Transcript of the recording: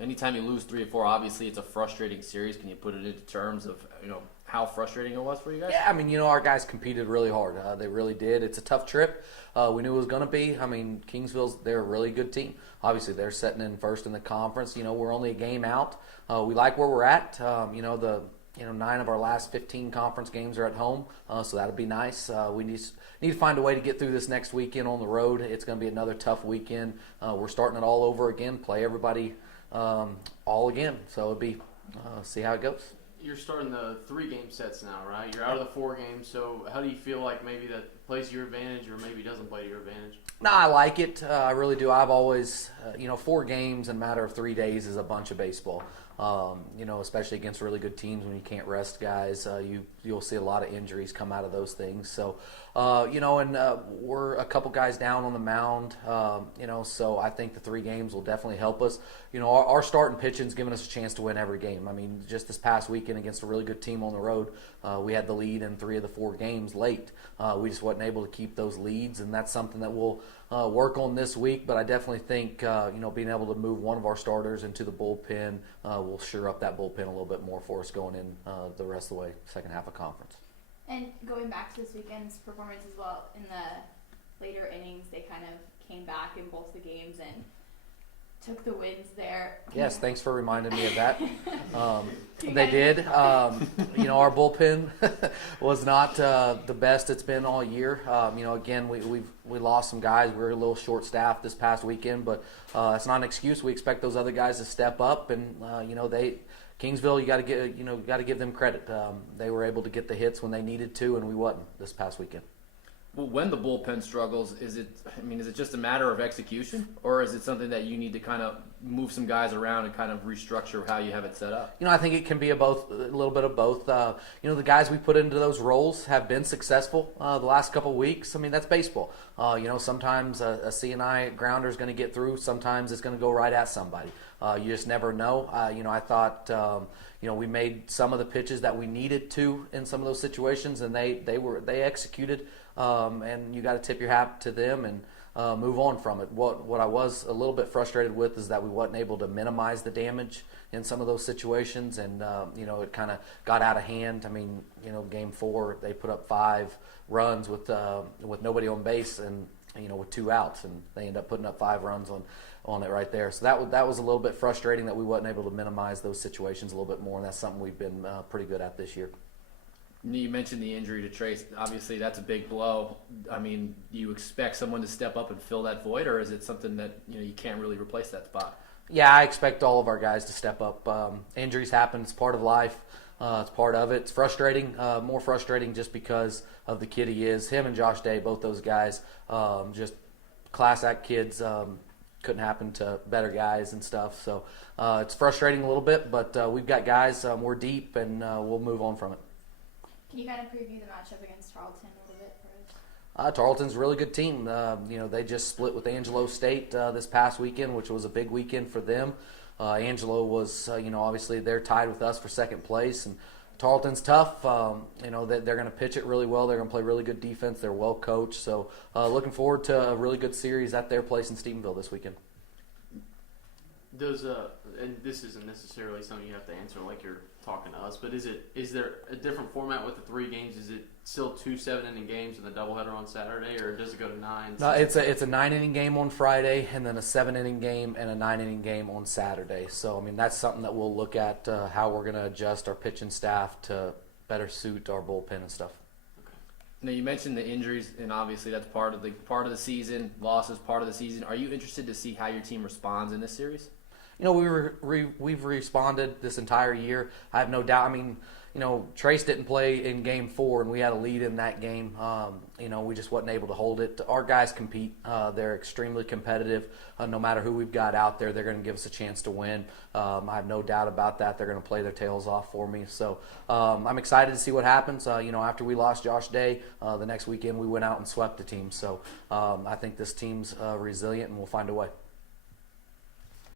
anytime you lose 3 or 4, obviously it's a frustrating series. Can you put it into terms of, how frustrating it was for you guys? Yeah, I mean, our guys competed really hard. They really did. It's a tough trip. We knew it was going to be. I mean, they're a really good team. Obviously, they're sitting in first in the conference. We're only a game out. We like where we're at. 9 of our last 15 conference games are at home, so that'll be nice. We need to find a way to get through this next weekend on the road. It's going to be another tough weekend. We're starting it all over again, play everybody all again. So it'll be see how it goes. You're starting the 3-game sets now, right? You're out of the 4 games, so how do you feel like maybe that plays to your advantage or maybe doesn't play to your advantage? No, I like it. I really do. I've always, 4 games in a matter of 3 days is a bunch of baseball. Especially against really good teams when you can't rest guys. You'll see a lot of injuries come out of those things. So, we're a couple guys down on the mound, so I think the 3 games will definitely help us. Our starting pitching's giving us a chance to win every game. I mean, just this past weekend against a really good team on the road, we had the lead in 3 of the 4 games late. We just wasn't able to keep those leads, and that's something that we'll work on this week. But I definitely think, being able to move one of our starters into the bullpen will sure up that bullpen a little bit more for us going in the rest of the way, second half of conference. And going back to this weekend's performance as well, in the later innings, they kind of came back in both the games and took the wins there. Yes, thanks for reminding me of that. They did. Our bullpen was not the best it's been all year. Again, we lost some guys. We were a little short-staffed this past weekend, but it's not an excuse. We expect those other guys to step up, and Kingsville, you got to give them credit. They were able to get the hits when they needed to, and we wasn't this past weekend. Well, when the bullpen struggles, is it just a matter of execution, or is it something that you need to kind of move some guys around and kind of restructure how you have it set up? I think it can be a little bit of both. The guys we put into those roles have been successful the last couple of weeks. I mean, that's baseball. Sometimes a C&I grounder is going to get through. Sometimes it's going to go right at somebody. You just never know. I thought we made some of the pitches that we needed to in some of those situations, and they executed. And you got to tip your hat to them and move on from it. What I was a little bit frustrated with is that we wasn't able to minimize the damage in some of those situations, and it kind of got out of hand. I mean, game 4 they put up 5 runs with nobody on base and with 2 outs, and they end up putting up 5 runs on it right there. So that was a little bit frustrating that we wasn't able to minimize those situations a little bit more, and that's something we've been pretty good at this year. You mentioned the injury to Trace. Obviously, that's a big blow. I mean, do you expect someone to step up and fill that void, or is it something that you can't really replace that spot? Yeah, I expect all of our guys to step up. Injuries happen. It's part of life. It's part of it. It's frustrating, more frustrating just because of the kid he is. Him and Josh Day, both those guys, just class act kids. Couldn't happen to better guys and stuff. So it's frustrating a little bit, but we've got guys. We're deep, and we'll move on from it. Can you kind of preview the matchup against Tarleton a little bit for us? Tarleton's a really good team. They just split with Angelo State this past weekend, which was a big weekend for them. Angelo was, obviously they're tied with us for second place, and Tarleton's tough. They're going to pitch it really well. They're going to play really good defense. They're well coached. So looking forward to a really good series at their place in Stephenville this weekend. And this isn't necessarily something you have to answer like you're talking to us, but is there a different format with the 3 games? Is it still 2 7-inning games and the doubleheader on Saturday, or does it go to 9? No, it's a 9-inning game on Friday, and then a 7-inning game and a 9-inning game on Saturday. So that's something that we'll look at how we're going to adjust our pitching staff to better suit our bullpen and stuff. Now, you mentioned the injuries, and obviously that's part of the season. Loss is part of the season. Are you interested to see how your team responds in this series? We've responded this entire year. I have no doubt. I mean, Trace didn't play in game 4, and we had a lead in that game. We just wasn't able to hold it. Our guys compete. They're extremely competitive. No matter who we've got out there, they're going to give us a chance to win. I have no doubt about that. They're going to play their tails off for me. So I'm excited to see what happens. After we lost Josh Day, the next weekend we went out and swept the team. So I think this team's resilient, and we'll find a way.